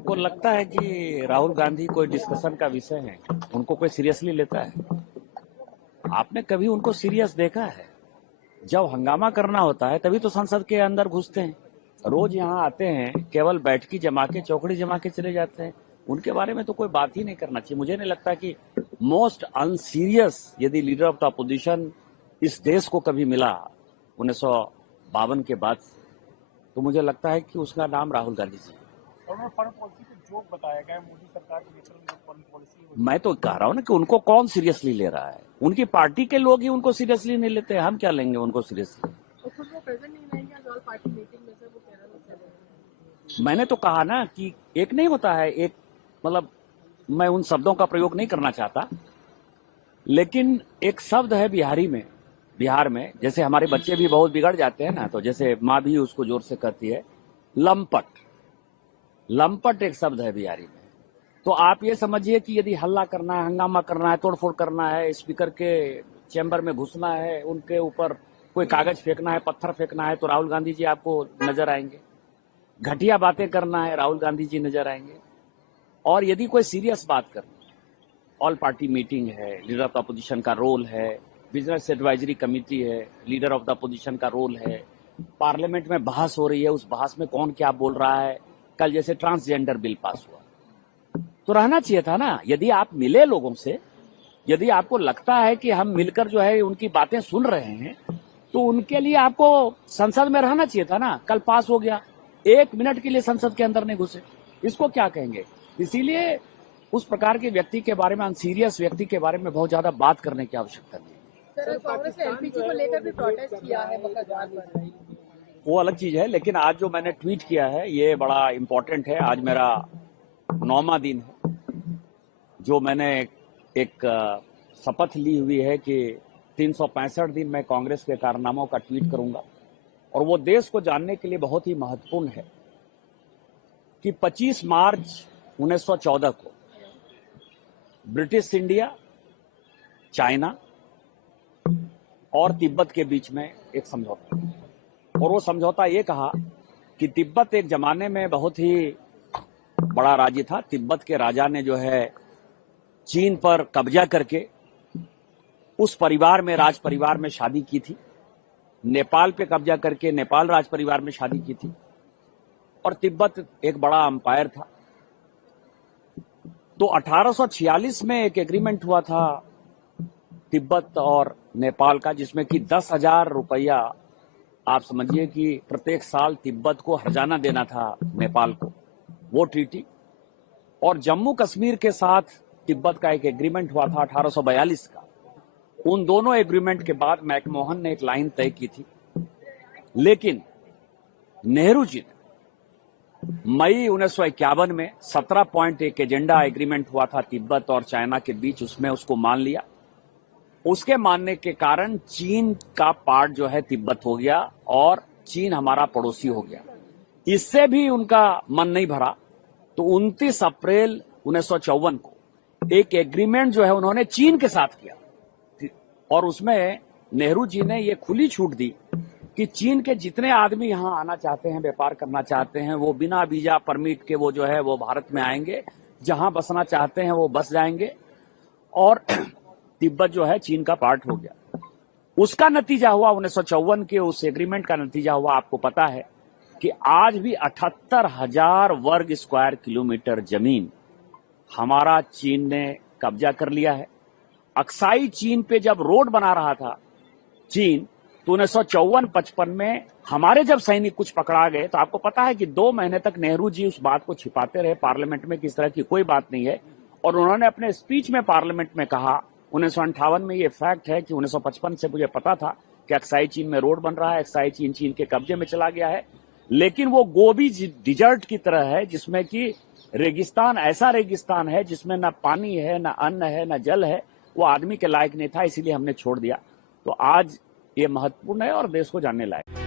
आपको लगता है कि राहुल गांधी कोई डिस्कशन का विषय है? उनको कोई सीरियसली लेता है? आपने कभी उनको सीरियस देखा है? जब हंगामा करना होता है तभी तो संसद के अंदर घुसते हैं। रोज यहाँ आते हैं, केवल बैठकी जमा के, चौकड़ी जमा के चले जाते हैं। उनके बारे में तो कोई बात ही नहीं करना चाहिए। मुझे नहीं लगता कि मोस्ट अनसीरियस यदि लीडर ऑफ द अपोजिशन इस देश को कभी मिला 1952 के बाद से, तो मुझे लगता है कि उसका नाम राहुल गांधी जी। और फॉरेन पॉलिसी को जोक बताया गया है, मोदी सरकार के नेतृत्व में फॉरेन पॉलिसी। मैं तो कह रहा हूं ना कि उनको कौन सीरियसली ले रहा है? उनकी पार्टी के लोग ही उनको सीरियसली नहीं लेते। हम क्या लेंगे उनको सीरियसली? मैंने तो कहा ना कि एक नहीं होता है, एक मतलब मैं उन शब्दों का प्रयोग नहीं करना चाहता, लेकिन एक शब्द है बिहार में जैसे हमारे बच्चे भी बहुत बिगड़ जाते हैं ना, तो जैसे माँ भी उसको जोर से कहती है, लंपट। लंपट एक शब्द है बिहारी में। तो आप ये समझिए कि यदि हल्ला करना है, हंगामा करना है, तोड़फोड़ करना है, स्पीकर के चैम्बर में घुसना है, उनके ऊपर कोई कागज फेंकना है, पत्थर फेंकना है, तो राहुल गांधी जी आपको नजर आएंगे। घटिया बातें करना है, राहुल गांधी जी नजर आएंगे। और यदि कोई सीरियस बात करनी है, ऑल पार्टी मीटिंग है, लीडर ऑफ द अपोजिशन का रोल है, बिजनेस एडवाइजरी कमेटी है, लीडर ऑफ द अपोजिशन का रोल है, पार्लियामेंट में बहस हो रही है, उस बहस में कौन क्या बोल रहा है, कल जैसे ट्रांसजेंडर बिल पास हुआ, तो रहना चाहिए था ना। यदि आप मिले लोगों से, यदि आपको लगता है कि हम मिलकर जो है उनकी बातें सुन रहे हैं, तो उनके लिए आपको संसद में रहना चाहिए था ना। कल पास हो गया, 1 मिनट के लिए संसद के अंदर नहीं घुसे, इसको क्या कहेंगे? इसीलिए उस प्रकार के व्यक्ति के बारे में, अनसीरियस व्यक्ति के बारे में बहुत ज्यादा बात करने की आवश्यकता नहीं है। सर, कांग्रेस ने एलपीजी को लेकर भी प्रोटेस्ट किया है मकर द्वार पर। वो अलग चीज है, लेकिन आज जो मैंने ट्वीट किया है ये बड़ा इंपॉर्टेंट है। आज मेरा 9वां दिन है जो मैंने एक शपथ ली हुई है कि 365 दिन मैं कांग्रेस के कारनामों का ट्वीट करूंगा। और वो देश को जानने के लिए बहुत ही महत्वपूर्ण है कि 25 मार्च 1914 को ब्रिटिश इंडिया, चाइना और तिब्बत के बीच में एक समझौता, और वो समझौता ये कहा कि तिब्बत एक जमाने में बहुत ही बड़ा राज्य था। तिब्बत के राजा ने जो है चीन पर कब्जा करके उस परिवार में, राज परिवार में शादी की थी। नेपाल पे कब्जा करके नेपाल राज परिवार में शादी की थी। और तिब्बत एक बड़ा अंपायर था। तो 1846 में एक एग्रीमेंट हुआ था तिब्बत और नेपाल का, जिसमें कि 10,000 रुपया, आप समझिए कि प्रत्येक साल तिब्बत को हर्जाना देना था नेपाल को, वो ट्रीटी। और जम्मू कश्मीर के साथ तिब्बत का एक एग्रीमेंट हुआ था 1842 का। उन दोनों एग्रीमेंट के बाद मैकमोहन ने एक लाइन तय की थी, लेकिन नेहरू जी ने मई 1951 में 17 पॉइंट एक एजेंडा एग्रीमेंट हुआ था तिब्बत और चाइना के बीच, उसमें उसको मान लिया। उसके मानने के कारण चीन का पार्ट जो है तिब्बत हो गया और चीन हमारा पड़ोसी हो गया। इससे भी उनका मन नहीं भरा, तो 29 अप्रैल 1954 को एक एग्रीमेंट जो है उन्होंने चीन के साथ किया। और उसमें नेहरू जी ने ये खुली छूट दी कि चीन के जितने आदमी यहां आना चाहते हैं, व्यापार करना चाहते हैं, वो बिना वीजा परमिट के वो जो है वो भारत में आएंगे, जहां बसना चाहते हैं वो बस जाएंगे। और तिब्बत जो है चीन का पार्ट हो गया। उसका नतीजा हुआ 1954 के उस एग्रीमेंट का नतीजा हुआ, आपको पता है कि आज भी 78,000 वर्ग स्क्वायर किलोमीटर जमीन हमारा चीन ने कब्जा कर लिया है। अक्साई चीन पे जब रोड बना रहा था चीन, तो 1954-55 में हमारे जब सैनिक कुछ पकड़ा गए, तो आपको पता है कि 2 महीने तक नेहरू जी उस बात को छिपाते रहे पार्लियामेंट में, किस तरह की कोई बात नहीं है। और उन्होंने अपने स्पीच में पार्लियामेंट में कहा, 1958 में ये फैक्ट है कि 1955 से मुझे पता था कि अक्साई चीन में रोड बन रहा है, अक्साई चीन चीन के कब्जे में चला गया है, लेकिन वो गोबी डिजर्ट की तरह है, जिसमें कि रेगिस्तान, ऐसा रेगिस्तान है जिसमें ना पानी है, ना अन्न है, ना जल है। वो आदमी के लायक नहीं था, इसीलिए हमने छोड़ दिया। तो आज ये महत्वपूर्ण है और देश को जानने लायक।